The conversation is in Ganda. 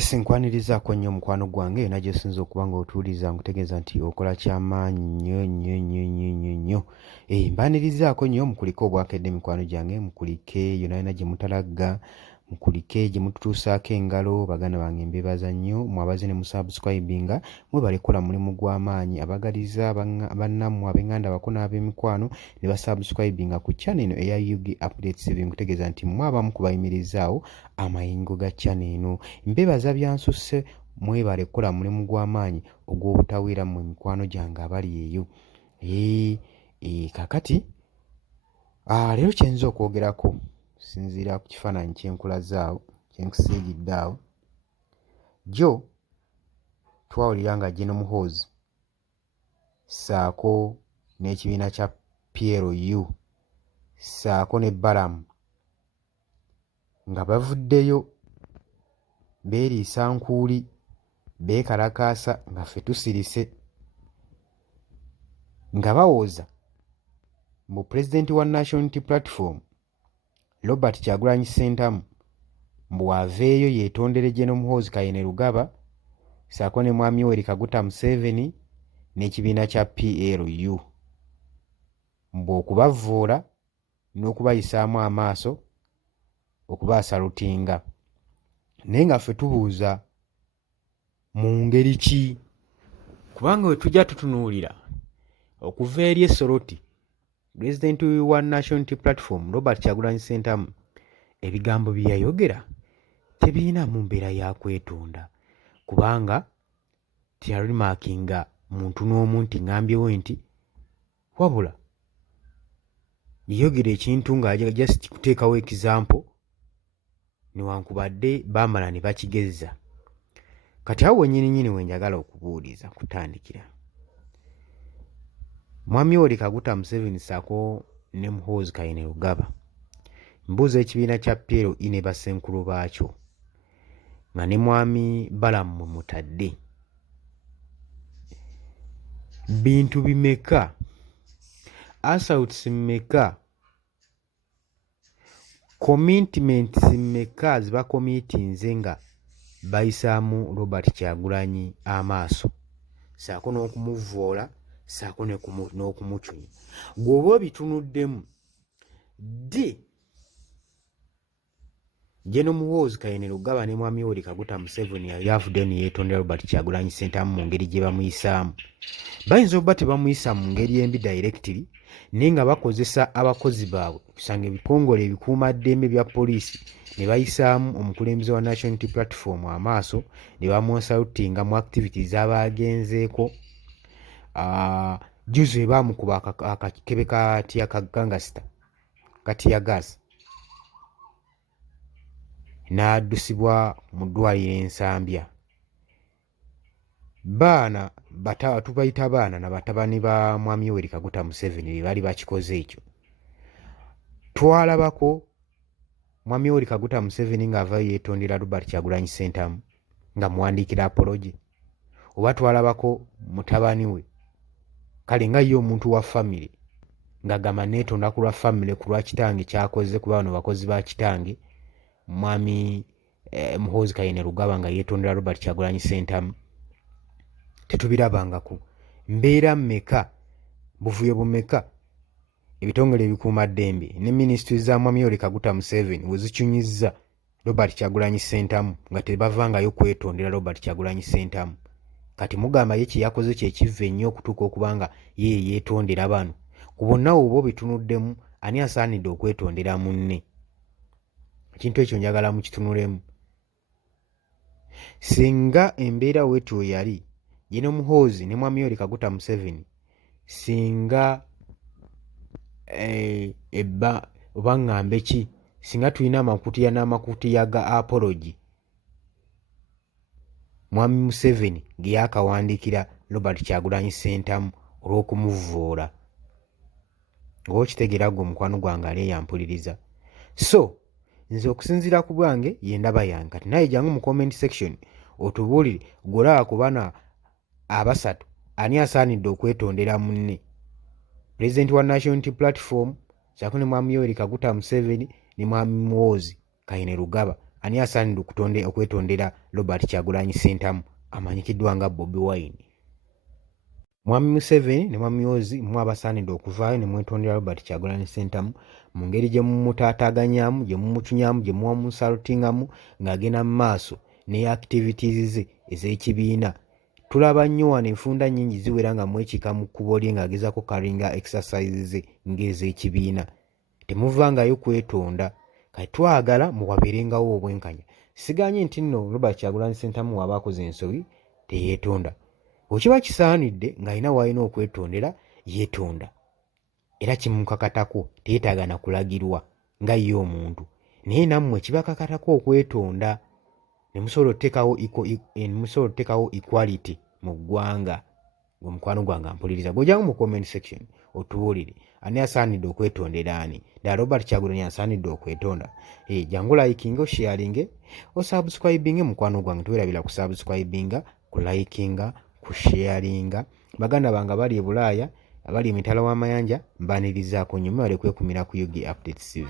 Sinkwanirizaako nnyo mukwano gwange yonna gy'osinza okuba ng'otuuliza nkutegeeza nti okola kyamaanyi nnyo. Mbaanirizaako nnyo mukulike obwakedde mikwano gyange, mukulike yonna yonna gye mutalagga, mukulike gye mututuusaako engalo. Baganda bange mbeebaza nnyo mwabaze ne musubscribinga, mwebale kola mulimu gw'amaanyi. Abagaliza bannammwe ab'eŋŋanda bako n'ab'emikwano ne basubscribinga ku channel eno eya UG Updates TV, nkutegeeza nti mmwe abamu ku bayimirizaawo amayingo ga channel eno. Mbeebaza byansusse, mwebale kola mulimu gw'amaanyi ogw'obutaweera mmwe mikwano gyange abali eyo. Kaakati leero kyenza okwogerako sinziira ku kifaananyi kyenkulazaawo kyenkusiigidde awo. Jjo twawulira nga General Muhoozi ssaako n'ekibiina kya PLU ssaako ne Balamu nga bavuddeyo beeriisa nkuuli, beekalakaasa nga ffe tusirise, nga bawooza mbu pulezidenti wa National Unity Platform Robert Kyagulanyi Ssentamu mbu aveeyo yeetondere General Muhoozi Kainerugaba ssaako ne Mwami Yoweri Kaguta Museveni n'ekibiina kya PLU, mbu okubavvoola n'okubayisaamu amaaso, okubaasalutinga. Naye nga ffe tubuuza mu ngeri ki? Kubanga we tujja tutunuulira okuva eri Essoroti pulezidenti wa National Unity Platform Robert Kyagulanyi Ssentamu, ebigambo bye yayogera tebirinamu mbeera ya kwetonda, kubanga teyalimakinga muntu n'omu nti ŋŋambyewo nti, wabula yayogera ekintu nga just kuteekawo example newankubadde baamala ne bakigezza. Kati awo wennyininyini we njagala okubuuliza kutandikira. Mwami Yoweri Kaguta Museveni ssaako ne Muhoozi Kainerugaba, mbuuza ekibiina kya PLU ne bassenkulu baakyo nga ne Mwami Balamu mwe mutadde, bintu bimeka, assaults mmeka, commitments mmeka zibakomitinze nga bayisaamu Robert Kyagulanyi amaaso, ssaako n'okumuvvoola, ssaako n'okumucunya. Gw'oba obitunuddemu ddi General Muhoozi Kainerugaba ne Mwami Yoweri Kaguta Museveni yali avuddeyo ne yeetondera Robert Kyagulanyi Ssentamu mu ngeri gye bamuyisaamu? Bayinza okuba tebamuyisa mu ngeri embi directly, naye nga bakozesa abakozi baabwe, kusanga ebikongole ebikuumaddembe bya poliisi ne bayisaamu omukulembeze wa National Unity Platform amaaso, ne bamusalutinga mu activities z'abagenzeeko. Juzi we baamukuba akakebe kagangsita katiyagaasi n'addusibwa mu ddwaliro Ensambya. Baana tubayita baana na batabani ba Mwami Yoweri Kaguta Museveni be baali bakikoze ekyo. Twalabako Mwami Yoweri Kaguta Museveni ng'avaayo yeetondera Robert Kyagulanyi Ssentamu nga muwandiikira apology, oba twalabako mutabani we, kale nga ye omuntu wa family ng'agamba neetonda ku lwa family, ku lwa kitange kyakoze, kuba bano bakozi ba kitange Mwami Muhoozi Kainerugaba nga yeetondera Robert Kyagulanyi Ssentamu? Tetubirabangako. Mbeera mmeka, buvuyo bumeka ebitongole ebikuumaddembe ne minisitule za Mwami Yoweri Kaguta Museveni we zicunyizza Robert Kyagulanyi Ssentamu nga tebavangayo kwetondera Robert Kyagulanyi Ssentamu? Kati mugamba ye kye yakoze kye kiva ennyo okutuuka okuba nga ye yeetondera bano? Ku bonna oba obitunuddemu, ani asaanidde okwetondera munne? Ekintu ekyo njagala mukitunulemu. Singa embeera weetyo yali General Muhoozi ne Mwami Yoweri Kaguta Museveni, singa oba ŋŋambe ki, singa tulina amakutiya n'amakutiya ga apology Mwami Museveni ge yaakawandiikira Robert Kyagulanyi Ssentamu olw'okumuvvoola, nga okitegeera gwe omukwano gwange ali eyampuliriza. So nze okusinziira ku bwange ye ndaba yange. Kati naye jangu mu comment section otubuulire gw'olaba ku bana abasatu ani asaanidde okwetondera munne? Pulezidenti wa National Unity Platform ssaako ne Mwami Yoweri Kaguta Museveni ne Mwami Muhoozi Kainerugaba, ani asaanidde okwetondera Robert Kyagulanyi Ssentamu amanyikiddwa nga Bobi Wine? Mwami Museveni ne Mwami Ozi mmwe abasaanidde okuvaayo ne mwetondera Robert Kyagulanyi Ssentamu mu ngeri gye mumutaataganyaamu, gye mumucunyamu, gye muwa musalutingamu ng'agenda mu maaso ne activities ze ez'ekibiina. Tulaba nnyo wano enfunda nnyingi ziwera nga mwekika mu kkubo lye ng'agezaako kalinga exercise ze ng'ez'ekibiina. Temuvangayo kwetonda. Kati twagala muwabeerengawo obwenkanya. Siganye nti nno Robert Kyagulanyi Ssentamu waba akoze ensobi teyeetonda. Bwekiba kisaanidde ng'alina w'alina okwetondera yeetonda. Era kimukakatako teyeetaaga na kulagirwa nga ye omuntu. Naye nammwe kibakakatako okwetonda. Ne musobola oteekawo equality mu ggwanga. Omukwano gwange ampuliriza. Gw'ojyamu mu comment section otubuulire ani asaanidde okwetondera ani. Ddala Robert Kyagulanyi asaanidde okwetonda. Jangu likinga, osharinge, osubscribinge mukwano gwange. Tuweerabira ku subscribinga, ku likinga, ku sharinga. Baganda bange abali e Bulaaya, abali emitala w'amayanja mbaanirizaako nnyo mwebale kwekumira ku UG Updates TV.